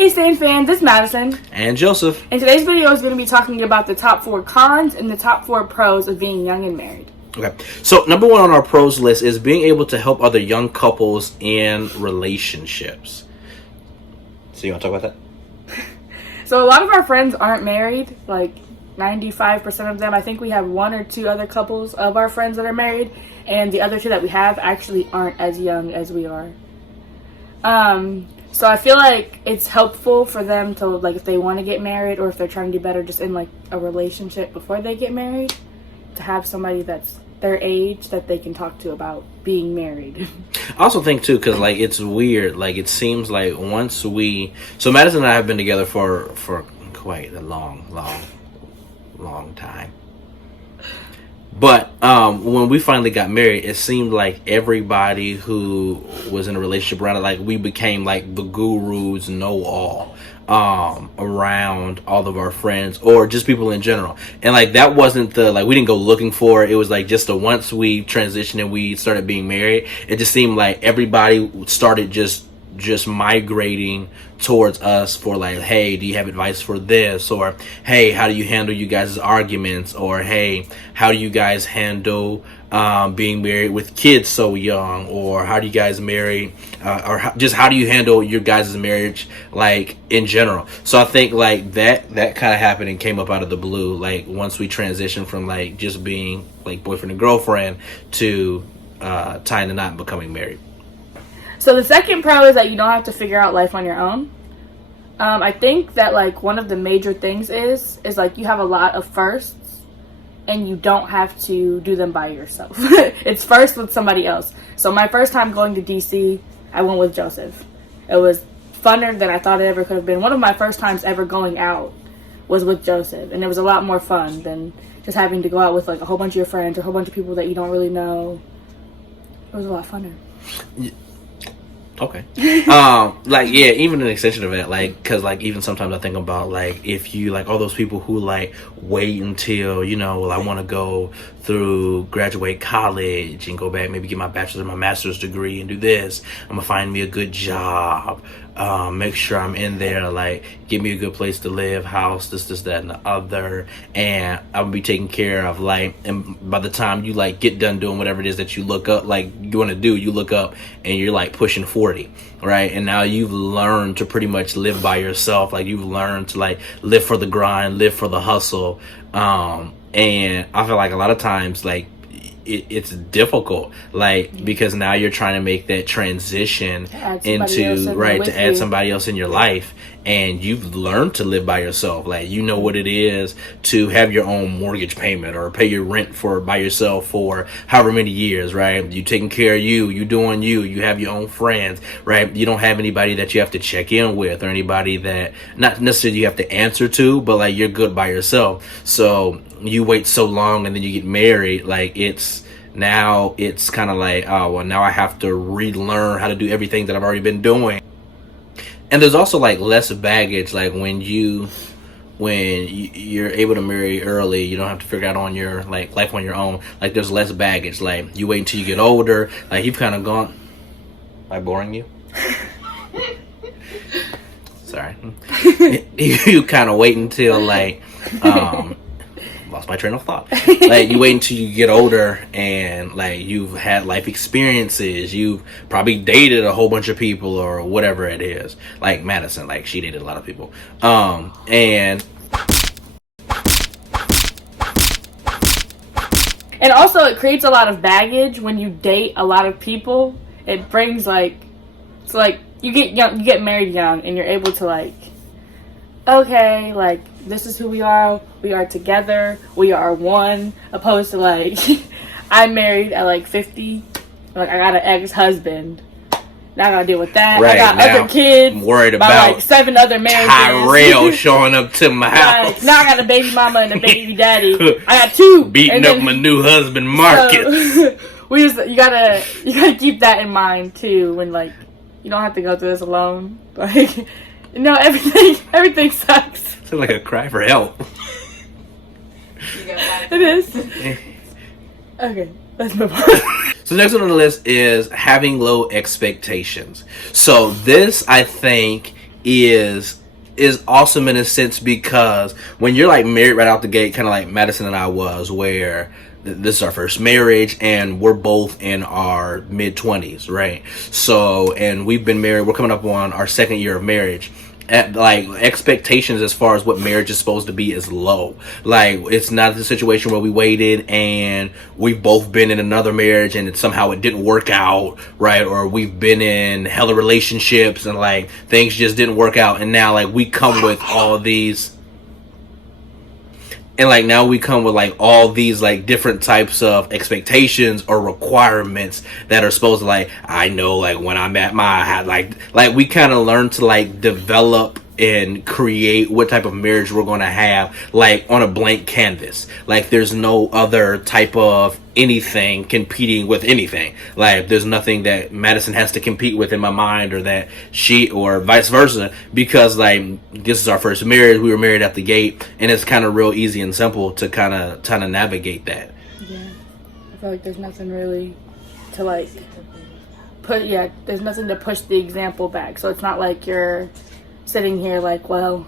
Hey Stan fans, it's Madison. And Joseph. And today's video is going to be talking about the top 4 cons and the top 4 pros of being young and married. Okay, so number 1 on our pros list is being able to help other young couples in relationships. So you want to talk about that? So a lot of our friends aren't married, like 95% of them. I think we have 1 or 2 other couples of our friends that are married, and the other 2 that we have actually aren't as young as we are. So I feel like it's helpful for them to, like, if they want to get married or if they're trying to do better just in, like, a relationship before they get married, to have somebody that's their age that they can talk to about being married. I also think, too, because, like, it's weird. Like, it seems like once we... So Madison and I have been together for quite a long time. But when we finally got married, it seemed like everybody who was in a relationship around it, like we became like the gurus know-all around all of our friends or just people in general. And like that wasn't the, like we didn't go looking for it. It was like just the once we transitioned and we started being married, it just seemed like everybody started just migrating towards us for like, hey, do you have advice for this? Or, hey, how do you handle you guys' arguments? Or, hey, how do you guys handle being married with kids so young? Or how do you guys marry? Just how do you handle your guys' marriage, like, in general? So I think, like, that kind of happened and came up out of the blue, like, once we transitioned from, like, just being, like, boyfriend and girlfriend to tying the knot and becoming married. So the second pro is that you don't have to figure out life on your own. I think that like one of the major things is like you have a lot of firsts and you don't have to do them by yourself. It's first with somebody else. So my first time going to DC, I went with Joseph. It was funner than I thought it ever could have been. One of my first times ever going out was with Joseph, and it was a lot more fun than just having to go out with like a whole bunch of your friends or a whole bunch of people that you don't really know. It was a lot funner. Okay. Like, yeah, even an extension of it, like, because, like, even sometimes I think about, like, if you, like, all those people who, like, wait until, you know, well, I want to go through, graduate college and go back, maybe get my bachelor's or my master's degree and do this. I'm going to find me a good job. Make sure I'm in there, like, give me a good place to live, house, this, that, and the other, and I'll be taken care of, like, and by the time you, like, get done doing whatever it is that you look up, like, you want to do, you look up, and you're, like, pushing 40, right, and now you've learned to pretty much live by yourself, like, you've learned to, like, live for the grind, live for the hustle, and I feel like a lot of times, like, it's difficult, like, because now you're trying to make that transition into, right, to add somebody else in your life, and you've learned to live by yourself. Like, you know what it is to have your own mortgage payment or pay your rent for by yourself for however many years, right? You taking care of you doing you have your own friends, right? You don't have anybody that you have to check in with or anybody that not necessarily you have to answer to, but like you're good by yourself. So you wait so long and then you get married, like it's kind of like, oh, well, now I have to relearn how to do everything that I've already been doing. And there's also like less baggage, like when you're able to marry early, you don't have to figure out on your like life on your own. Like there's less baggage. Like you wait until you get older. Like you've kind of gone. Am I boring you? Sorry. You kind of wait until like lost my train of thought. Like you wait until you get older and like you've had life experiences, you've probably dated a whole bunch of people or whatever it is. Like Madison, like she dated a lot of people. And also it creates a lot of baggage when you date a lot of people. It brings like, it's like you get married young and you're able to like, okay, like this is who we are together, we are one, opposed to like I'm married at like 50, like I got an ex-husband, now I gotta deal with that, right, I got other kids, I'm worried about like 7 other marriages, Tyrell showing up to my house, like, now I got a baby mama and a baby daddy, I got 2 beating up my new husband Marcus. So, you gotta keep that in mind too, when like you don't have to go through this alone, like no, everything sucks. It's like a cry for help. It is. Okay, let's move on. So the next one on the list is having low expectations. So this, I think, is awesome in a sense, because when you're like married right out the gate, kind of like Madison and I was, where this is our first marriage and we're both in our mid-20s, right? So, and we've been married, we're coming up on our second year of marriage. At, like, expectations as far as what marriage is supposed to be is low. Like, it's not the situation where we waited and we've both been in another marriage and somehow it didn't work out, right? Or we've been in hella relationships and like things just didn't work out, and now like we come with all these, and like now we come with like all these like different types of expectations or requirements that are supposed to, like, I know like when I'm at my like we kind of learn to like develop and create what type of marriage we're going to have, like on a blank canvas. Like there's no other type of anything competing with anything. Like there's nothing that Madison has to compete with in my mind, or that she, or vice versa, because like this is our first marriage. We were married at the gate, and it's kind of real easy and simple to kind of navigate that. Yeah, I feel like there's nothing really to like there's nothing to push the example back. So it's not like you're sitting here like, well,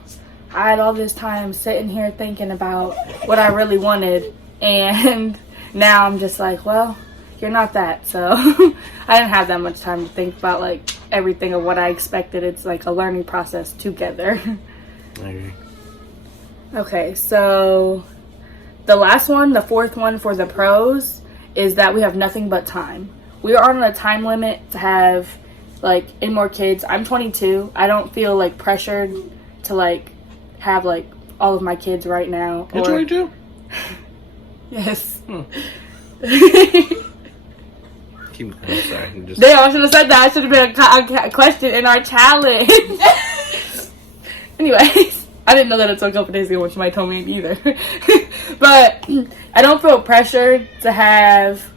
I had all this time sitting here thinking about what I really wanted, and now I'm just like, well, you're not that. So I didn't have that much time to think about like everything of what I expected. It's like a learning process together. I agree. Okay, so the last one, the fourth one for the pros, is that we have nothing but time. We are on a time limit to have like any more kids. I'm 22. I don't feel like pressured to like have like all of my kids right now. You're 22? Yes. I'm sorry. They all should have said that. I should have been a question in our challenge. Anyways, I didn't know that until a couple days ago when somebody told me either. But I don't feel pressured to have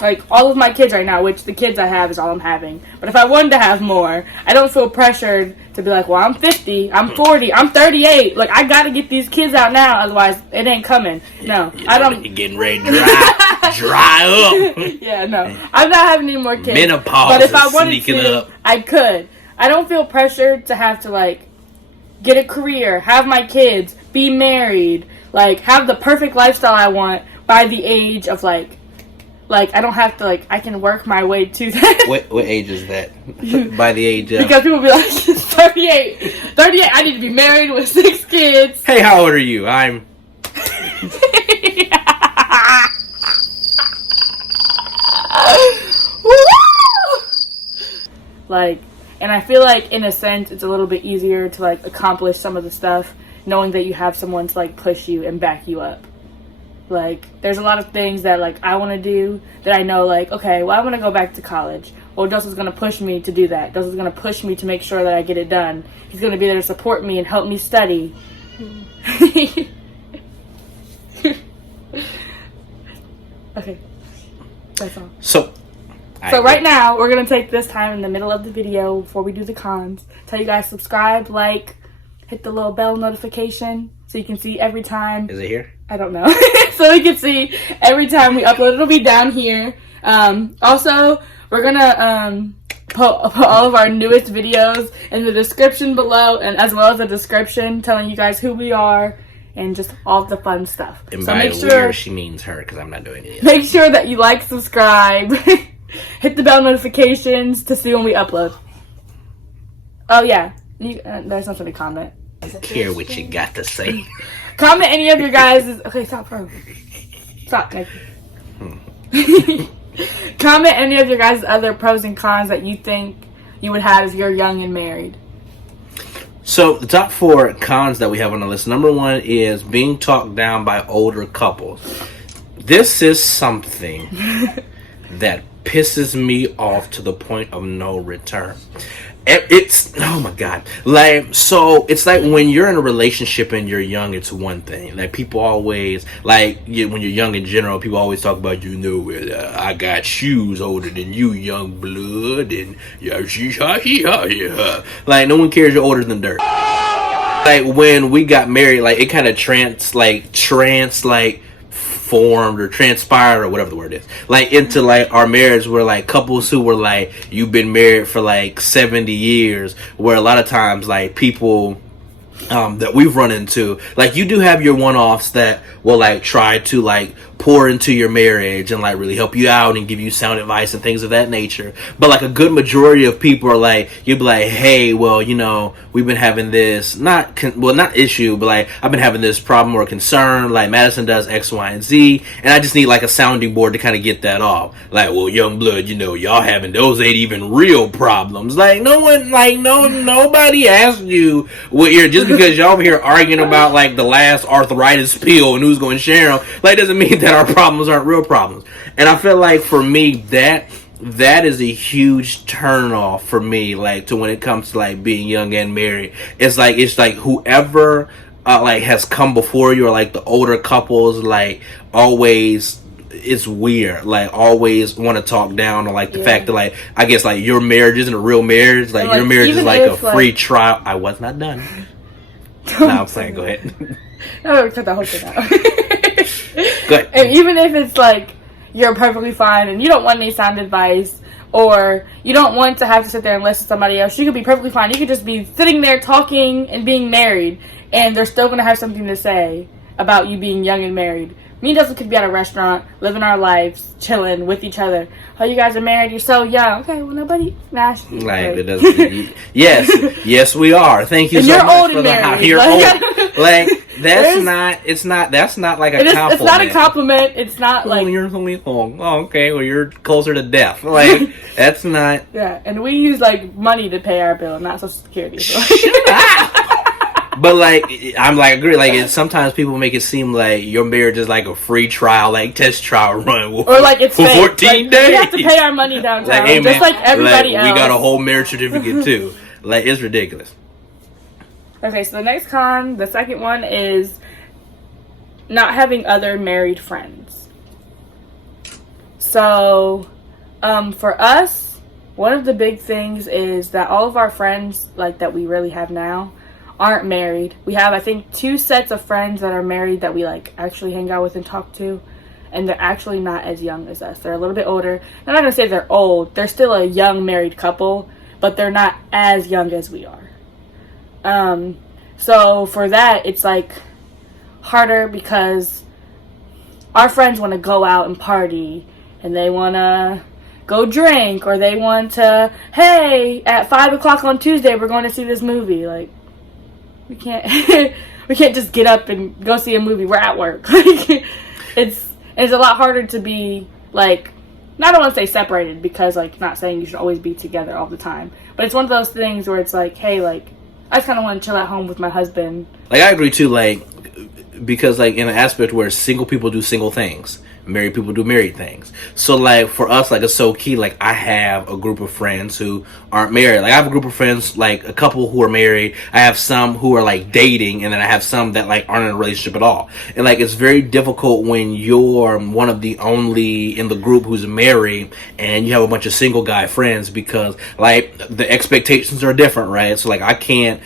like all of my kids right now, which the kids I have is all I'm having. But if I wanted to have more, I don't feel pressured to be like, well, I'm 50, I'm 40, I'm 38. Like, I gotta get these kids out now, otherwise it ain't coming. No, I don't. You're getting ready to dry up. Yeah, no, I'm not having any more kids. Menopause, but if I wanted to, up. I could. I don't feel pressured to have to like get a career, have my kids, be married, like have the perfect lifestyle I want by the age of like I don't have to, like, I can work my way to that. What age is that? By the age of? Because people be like, 38. 38, I need to be married with 6 kids. Hey, how old are you? I'm... Like, and I feel like, in a sense, it's a little bit easier to, like, accomplish some of the stuff knowing that you have someone to, like, push you and back you up. Like, there's a lot of things that, like, I want to do that I know, like, okay, well, I want to go back to college. Well, Joseph's going to push me to do that. Joseph's going to push me to make sure that I get it done. He's going to be there to support me and help me study. Okay. That's all. So right now, we're going to take this time in the middle of the video before we do the cons. Tell you guys subscribe, like, hit the little bell notification so you can see every time. Is it here? I don't know. So you can see every time we upload. It'll be down here. Also, we're gonna put all of our newest videos in the description below, and as well as a description telling you guys who we are and just all the fun stuff. And so by make sure, sure she means her, because I'm not doing it. Make sure that you like, subscribe, hit the bell notifications to see when we upload. Oh yeah, there's nothing to comment. I don't care what you got to say. Comment any of your guys'... Okay, stop, bro. Stop, Nick. Comment any of your guys' other pros and cons that you think you would have if you're young and married. So, the top 4 cons that we have on the list. Number 1 is being talked down by older couples. This is something that pisses me off to the point of no return. It's, oh my God. Like, so it's like when you're in a relationship and you're young, it's one thing. Like, people always, like, when you're young in general, people always talk about, I got shoes older than you, young blood, and yeah. Like, no one cares you're older than dirt. Like, when we got married, like, it kind of transformed or transpired or whatever the word is, like into like our marriage, where like couples who were like, you've been married for like 70 years, where a lot of times like people that we've run into, like you do have your one-offs that will like try to like pour into your marriage and like really help you out and give you sound advice and things of that nature. But like a good majority of people are like, you'd be like, hey, well, you know, we've been having this not issue, but like I've been having this problem or concern, like Madison does X, Y, and Z, and I just need like a sounding board to kind of get that off. Like, well, young blood, you know, y'all having those ain't even real problems. Like nobody asked you what you're, just because y'all over here arguing about like the last arthritis pill and who's going to share them, like doesn't mean that our problems aren't real problems. And I feel like for me that is a huge turn off for me, like to when it comes to like being young and married. It's like whoever like has come before you, or like the older couples, like always, it's weird, like always want to talk down on like the fact that like, I guess like your marriage isn't a real marriage, like your marriage is like a free trial. I was not done. No, I'm saying, go ahead. No, cut the whole thing out. Good. And even if it's like you're perfectly fine and you don't want any sound advice, or you don't want to have to sit there and listen to somebody else, you could be perfectly fine. You could just be sitting there talking and being married, and they're still going to have something to say about you being young and married. Me and Dustin could be at a restaurant, living our lives, chilling with each other. Oh, you guys are married? You're so young. Okay, well, nobody asked you. Like, it doesn't. Yes, we are. Thank you and so you're much old for and the married. You're old. Like, that's not like a compliment. It's not a compliment. It's not like. Oh, you're only old. Oh, okay. Well, you're closer to death. Like, that's not. Yeah, and we use like money to pay our bill, not Social Security. So. But like, I'm like agree. Like, sometimes people make it seem like your marriage is like a free trial, like test trial run, or like it's for fake. 14 days. We have to pay our money downtown, like, hey, just man, like everybody else. We got a whole marriage certificate too. Like, it's ridiculous. Okay, so the next con, the second one, is not having other married friends. So, for us, one of the big things is that all of our friends, like that we really have now, aren't married. We have, I think, 2 sets of friends that are married that we like actually hang out with and talk to, and they're actually not as young as us. They're a little bit older. I'm not gonna say they're old. They're still a young married couple, but they're not as young as we are. So for that, it's like harder because our friends want to go out and party, and they want to go drink, or they want to, hey, at 5 o'clock on Tuesday, we're going to see this movie. Like, we can't just get up and go see a movie. We're at work. It's a lot harder to be like, I don't want to say separated, because like, not saying you should always be together all the time, but it's one of those things where it's like, hey, like, I just kind of want to chill at home with my husband. Like, I agree too, like, because like in an aspect where single people do single things, married people do married things. So like for us, like it's so key. Like I have a group of friends who aren't married. Like I have a group of friends, like a couple who are married. I have some who are like dating, and then I have some that like aren't in a relationship at all. And like it's very difficult when you're one of the only in the group who's married and you have a bunch of single guy friends, because like the expectations are different, right? So like I can't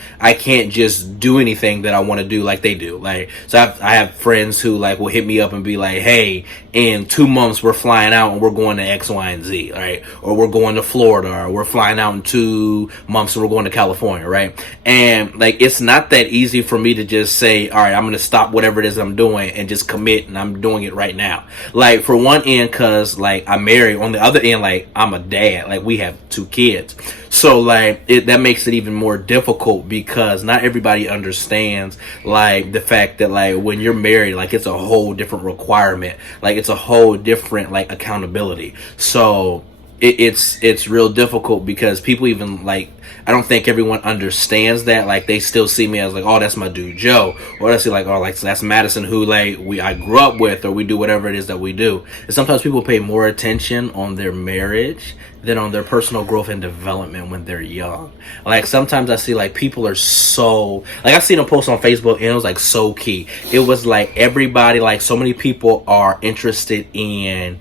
just do anything that I want to do like they do. Like, so I have friends who like will hit me up and be like, hey, in 2 months we're flying out and we're going to X, Y, and Z, right? Or we're going to Florida, or we're flying out in 2 months and we're going to California, right? And like it's not that easy for me to just say, all right, I'm gonna stop whatever it is I'm doing and just commit, and I'm doing it right now. Like for one end, cause like I'm married. On the other end, like I'm a dad. Like we have 2 kids. So like that makes it even more difficult, because not everybody understands like the fact that like when you're married, like it's a whole different requirement. Like it's a whole different like accountability. So it's real difficult, because people even like, I don't think everyone understands that. Like they still see me as like, oh, that's my dude Joe, or they see like, oh, like that's Madison, who like I grew up with, or we do whatever it is that we do. And sometimes people pay more attention on their marriage than on their personal growth and development when they're young. Like sometimes I see like people are so like, I seen a post on Facebook and it was like so key. It was like everybody, like so many people are interested in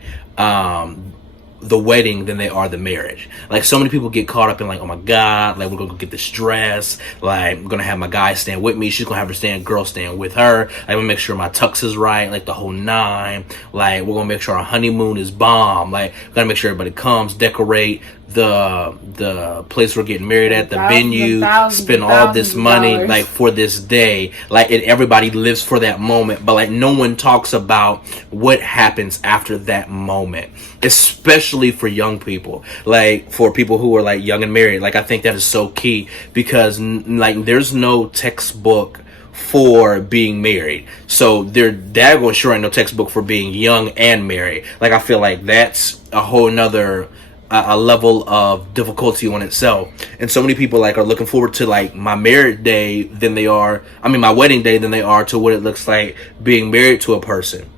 the wedding than they are the marriage. Like, so many people get caught up in like, oh my god, like we're gonna go get this dress, like I'm gonna have my guy stand with me, she's gonna have her girl stand with her, like I'm gonna make sure my tux is right, like the whole nine, like we're gonna make sure our honeymoon is bomb, like we're gonna make sure everybody comes, decorate the place we're getting married at, the venue, spend all this money like for this day, like, and everybody lives for that moment, but like no one talks about what happens after that moment, especially for young people, like for people who are like young and married. Like, I think that is so key, because like there's no textbook for being married, so there daggone sure ain't no textbook for being young and married. Like, I feel like that's a whole nother a level of difficulty on itself. And so many people like are looking forward to like my married day than they are, my wedding day than they are to what it looks like being married to a person.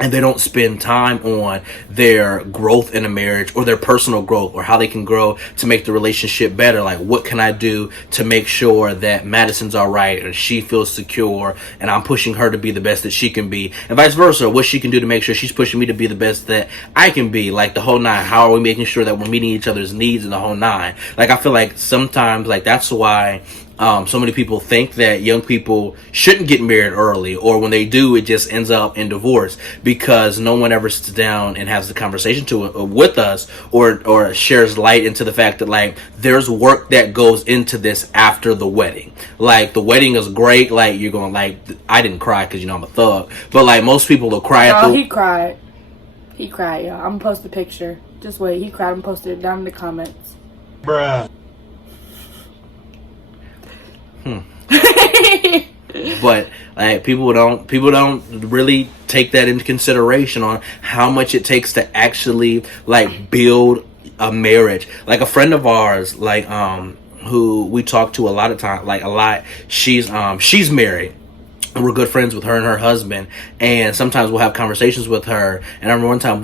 And they don't spend time on their growth in a marriage, or their personal growth, or how they can grow to make the relationship better. Like, what can I do to make sure that Madison's all right, and she feels secure, and I'm pushing her to be the best that she can be, and vice versa. What she can do to make sure she's pushing me to be the best that I can be. Like, the whole nine. How are we making sure that we're meeting each other's needs in the whole nine? Like, I feel like sometimes, like, that's why so many people think that young people shouldn't get married early, or when they do, it just ends up in divorce, because no one ever sits down and has the conversation with us, or shares light into the fact that like there's work that goes into this after the wedding. Like, the wedding is great, like you're going, like, I didn't cry because I'm a thug, but like most people will cry at the... He cried, y'all. I'm gonna post a picture. Just wait. He cried. I'm gonna post it down in the comments. Bruh. But like people don't really take that into consideration on how much it takes to actually like build a marriage. Like, a friend of ours, like who we talk to a lot of time, like a lot, she's married. And we're good friends with her and her husband, and sometimes we'll have conversations with her. And I remember one time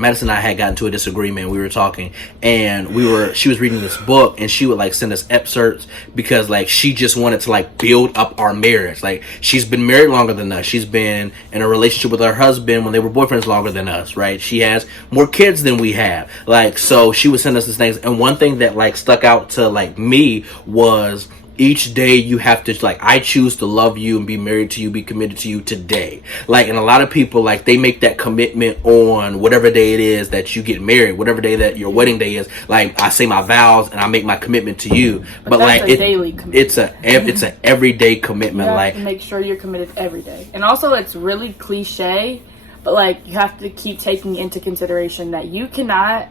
Madison and I had gotten to a disagreement. We were talking, and she was reading this book, and she would like send us excerpts because like she just wanted to like build up our marriage. Like, she's been married longer than us. She's been in a relationship with her husband when they were boyfriends longer than us, right? She has more kids than we have. Like, so she would send us these things. And one thing that like stuck out to like me was, each day you have to, like, I choose to love you and be married to you, be committed to you today. Like, and a lot of people, like, they make that commitment on whatever day it is that you get married, whatever day that your wedding day is. Like, I say my vows and I make my commitment to you. But like, daily commitment. It's a everyday commitment. You have like, to make sure you're committed every day. And also, it's really cliche, but like, you have to keep taking into consideration that you cannot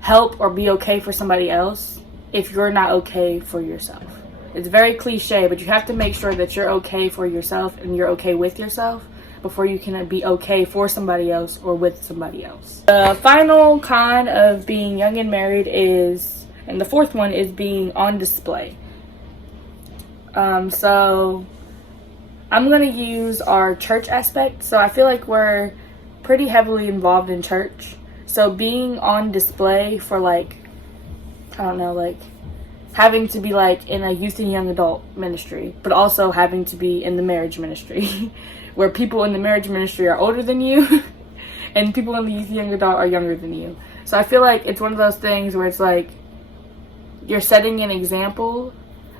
help or be okay for somebody else if you're not okay for yourself. It's very cliche, but you have to make sure that you're okay for yourself and you're okay with yourself before you can be okay for somebody else or with somebody else. The final con of being young and married is, and the fourth one, is being on display. So I'm going to use our church aspect. So I feel like we're pretty heavily involved in church. So being on display for like, I don't know, like having to be like in a youth and young adult ministry, but also having to be in the marriage ministry where people in the marriage ministry are older than you and people in the youth and young adult are younger than you. So I feel like it's one of those things where it's like you're setting an example,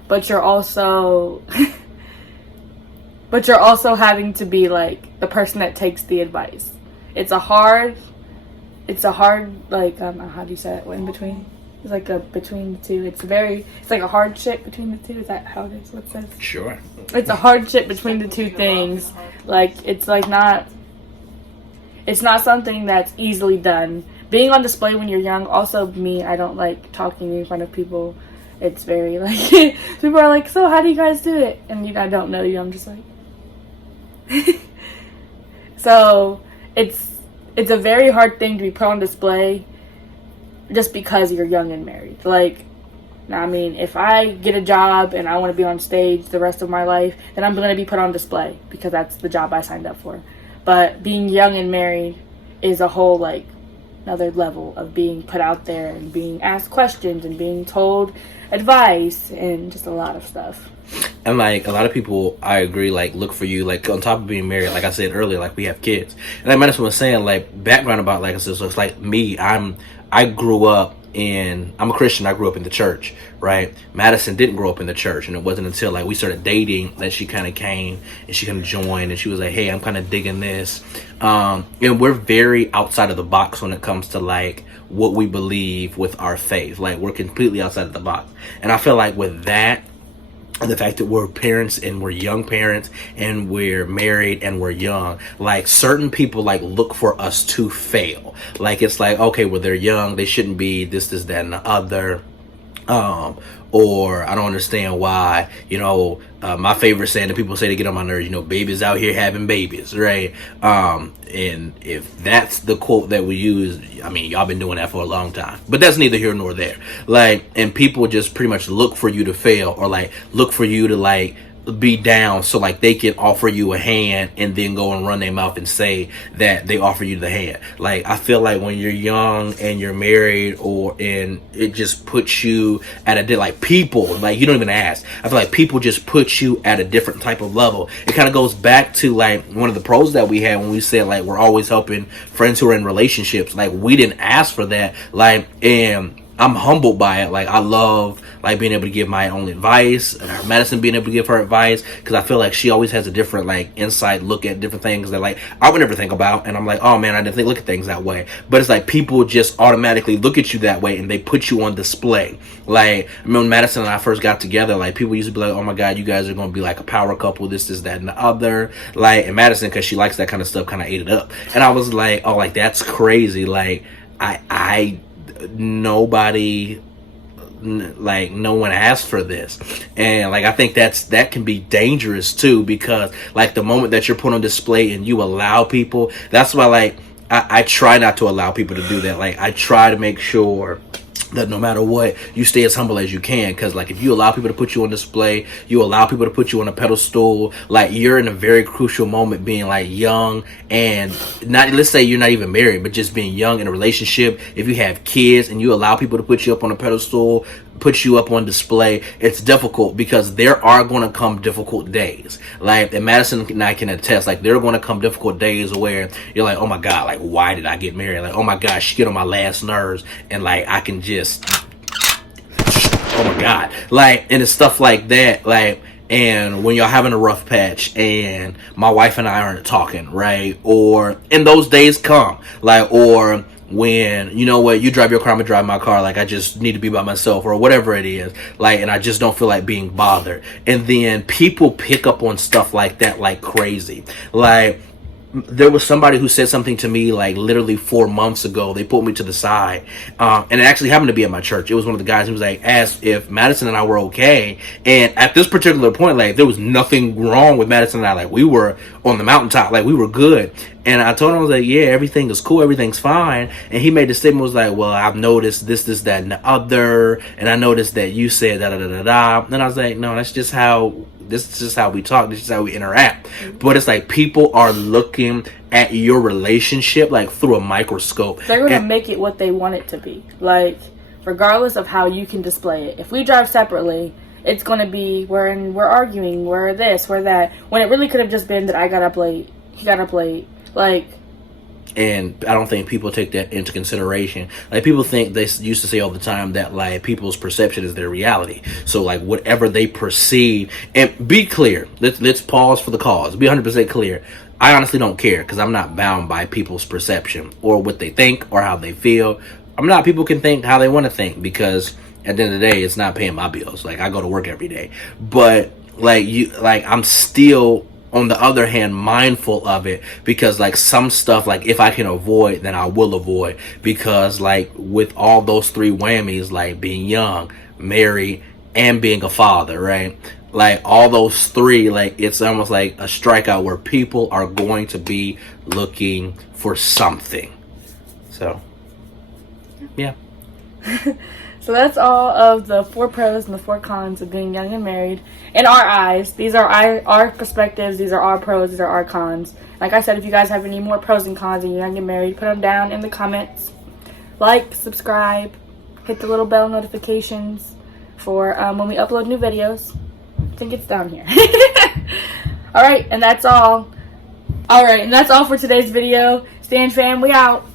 but you're also having to be like the person that takes the advice. It's a hard like how do you say it, in between? It's like a between the two. It's like a hardship between the two. Is that how it is? What it says? Sure. It's a hardship between the two things. Like, it's not something that's easily done. Being on display when you're young, also me, I don't like talking in front of people. It's very like, people are like, so how do you guys do it? And I don't know you, I'm just like, so it's a very hard thing to be put on display just because you're young and married. Like, I mean, if I get a job and I want to be on stage the rest of my life, then I'm going to be put on display because that's the job I signed up for. But being young and married is a whole, like, another level of being put out there and being asked questions and being told advice and just a lot of stuff. And like a lot of people, I agree, like look for you, like on top of being married, like I said earlier, like we have kids. And like Madison was saying, like background about, like I said, so it's like me, I grew up I'm a Christian, I grew up in the church, right? Madison didn't grow up in the church, and it wasn't until like we started dating that she kind of came and she kind of joined, and she was like, hey, I'm kind of digging this. And we're very outside of the box when it comes to like what we believe with our faith. Like we're completely outside of the box. And I feel like with that, and the fact that we're parents and we're young parents and we're married and we're young, like certain people like look for us to fail. Like it's like, okay, well they're young, they shouldn't be this, that, and the other. Or I don't understand why, my favorite saying that people say to get on my nerves, babies out here having babies, right? And if that's the quote that we use, I mean, y'all been doing that for a long time, but that's neither here nor there. Like, and people just pretty much look for you to fail, or like look for you to like be down so like they can offer you a hand and then go and run their mouth and say that they offer you the hand. Like I feel like when you're young and you're married, and it just puts you at like people, like you don't even ask. I feel like people just put you at a different type of level. It kind of goes back to like one of the pros that we had when we said like we're always helping friends who are in relationships. Like we didn't ask for that. Like, and I'm humbled by it. Like I love like being able to give my own advice, Madison being able to give her advice, because I feel like she always has a different like insight look at different things that like I would never think about, and I'm like, oh man, I didn't look at things that way. But it's like people just automatically look at you that way and they put you on display. Like I mean, when Madison and I first got together, like people used to be like, oh my god, you guys are going to be like a power couple, this, that, and the other. Like, and Madison, because she likes that kind of stuff, kind of ate it up, and I was like, oh, like that's crazy. Like nobody, like no one asked for this. And like I think that can be dangerous too, because like the moment that you're put on display and you allow people, that's why like I try not to allow people to do that. Like I try to make sure that no matter what, you stay as humble as you can, because like if you allow people to put you on display, you allow people to put you on a pedestal, like you're in a very crucial moment being like young, and not, let's say you're not even married, but just being young in a relationship. If you have kids and you allow people to put you up on a pedestal, put you up on display, it's difficult, because there are going to come difficult days. Like, and Madison and I can attest, like there are going to come difficult days where you're like, oh my god, like why did I get married? Like, oh my gosh, she get on my last nerves, and like I can just, oh my god, like, and it's stuff like that. Like, and when you're having a rough patch and my wife and I aren't talking, right? Or, and those days come, like, or when, you know what, you drive your car, I'm gonna drive my car, like I just need to be by myself, or whatever it is, like, and I just don't feel like being bothered. And then people pick up on stuff like that like crazy. Like, there was somebody who said something to me like literally 4 months ago. They pulled me to the side, and it actually happened to be at my church. It was one of the guys who was like, asked if Madison and I were okay. And at this particular point, like there was nothing wrong with Madison and I. Like we were on the mountaintop, like we were good. And I told him, I was like, yeah, everything is cool, everything's fine. And he made the statement, was like, well, I've noticed this, that, and the other, and I noticed that you said da da da da da. And I was like, no, this is just how we talk, this is how we interact. But it's like people are looking at your relationship like through a microscope. They're gonna make it what they want it to be, like regardless of how you can display it. If we drive separately, it's gonna be we're arguing, we're this, we're that, when it really could have just been that I got up late, he got up late. Like, and I don't think people take that into consideration. Like people think, they used to say all the time that like people's perception is their reality. So like whatever they perceive, and be clear, let's pause for the cause, be 100% clear. I honestly don't care, because I'm not bound by people's perception or what they think or how they feel. People can think how they want to think, because at the end of the day, it's not paying my bills. Like I go to work every day, but I'm still, on the other hand, mindful of it, because like some stuff, like if I can avoid, then I will avoid, because like with all those three whammies, like being young, married, and being a father, right? Like all those three, like it's almost like a strikeout where people are going to be looking for something. So yeah. So that's all of the 4 pros and the 4 cons of being young and married. In our eyes, these are our perspectives, these are our pros, these are our cons. Like I said, if you guys have any more pros and cons of young and married, put them down in the comments. Like, subscribe, hit the little bell notifications for when we upload new videos. think it's down here. Alright, and that's all. Alright, and that's all for today's video. Stan fam, we out.